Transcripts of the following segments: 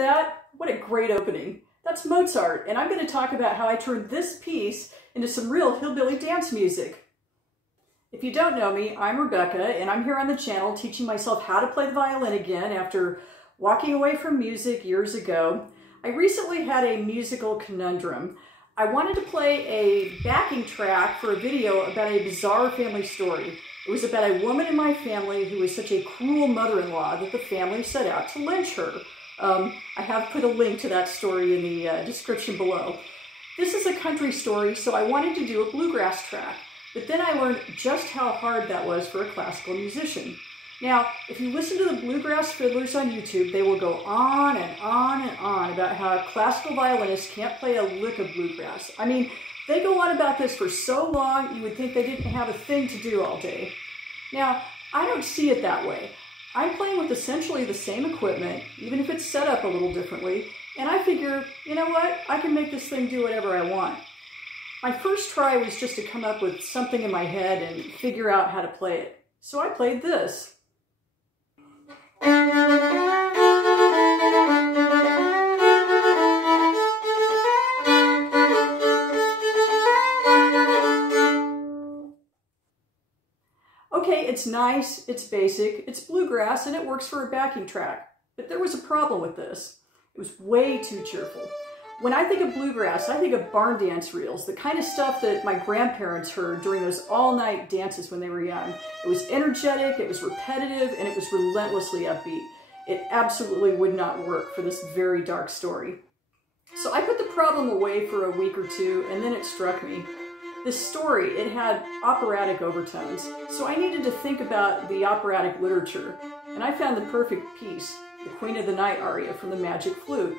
that? What a great opening. That's Mozart, and I'm going to talk about how I turned this piece into some real hillbilly dance music. If you don't know me, I'm Rebecca, and I'm here on the channel teaching myself how to play the violin again after walking away from music years ago. I recently had a musical conundrum. I wanted to play a backing track for a video about a bizarre family story. It was about a woman in my family who was such a cruel mother-in-law that the family set out to lynch her. I have put a link to that story in the description below. This is a country story, so I wanted to do a bluegrass track, but then I learned just how hard that was for a classical musician. Now, if you listen to the bluegrass fiddlers on YouTube, they will go on and on and on about how a classical violinist can't play a lick of bluegrass. I mean, they go on about this for so long, you would think they didn't have a thing to do all day. Now, I don't see it that way. I'm playing with essentially the same equipment, even if it's set up a little differently, and I figure, you know what, I can make this thing do whatever I want. My first try was just to come up with something in my head and figure out how to play it. So I played this. Okay, it's nice, it's basic, it's bluegrass, and it works for a backing track. But there was a problem with this. It was way too cheerful. When I think of bluegrass, I think of barn dance reels, the kind of stuff that my grandparents heard during those all-night dances when they were young. It was energetic, it was repetitive, and it was relentlessly upbeat. It absolutely would not work for this very dark story. So I put the problem away for a week or two, and then it struck me. This story, it had operatic overtones, so I needed to think about the operatic literature, and I found the perfect piece, the Queen of the Night aria from the Magic Flute.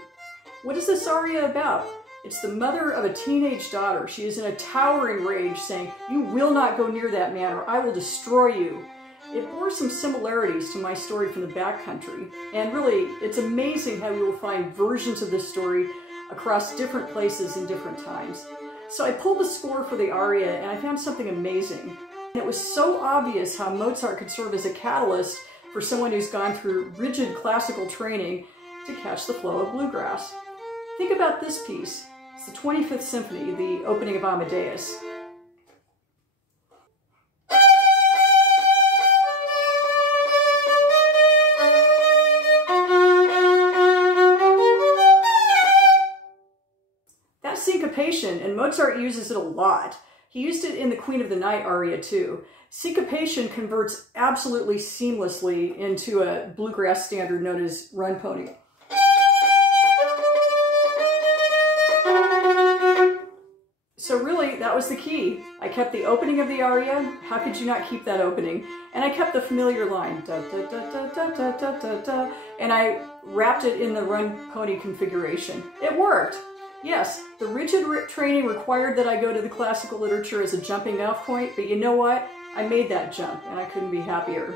What is this aria about? It's the mother of a teenage daughter. She is in a towering rage, saying, "You will not go near that man or I will destroy you." It bore some similarities to my story from the backcountry, and really, it's amazing how you will find versions of this story across different places in different times. So I pulled the score for the aria and I found something amazing. It was so obvious how Mozart could serve as a catalyst for someone who's gone through rigid classical training to catch the flow of bluegrass. Think about this piece. It's the 25th Symphony, the opening of Amadeus. Syncopation, and Mozart uses it a lot. He used it in the Queen of the Night aria too. Syncopation converts absolutely seamlessly into a bluegrass standard known as run pony. So really, that was the key. I kept the opening of the aria. How could you not keep that opening? And I kept the familiar line, da, da, da, da, da, da, da, da, da, and I wrapped it in the run pony configuration. It worked. Yes, the rigid training required that I go to the classical literature as a jumping off point, but you know what? I made that jump, and I couldn't be happier.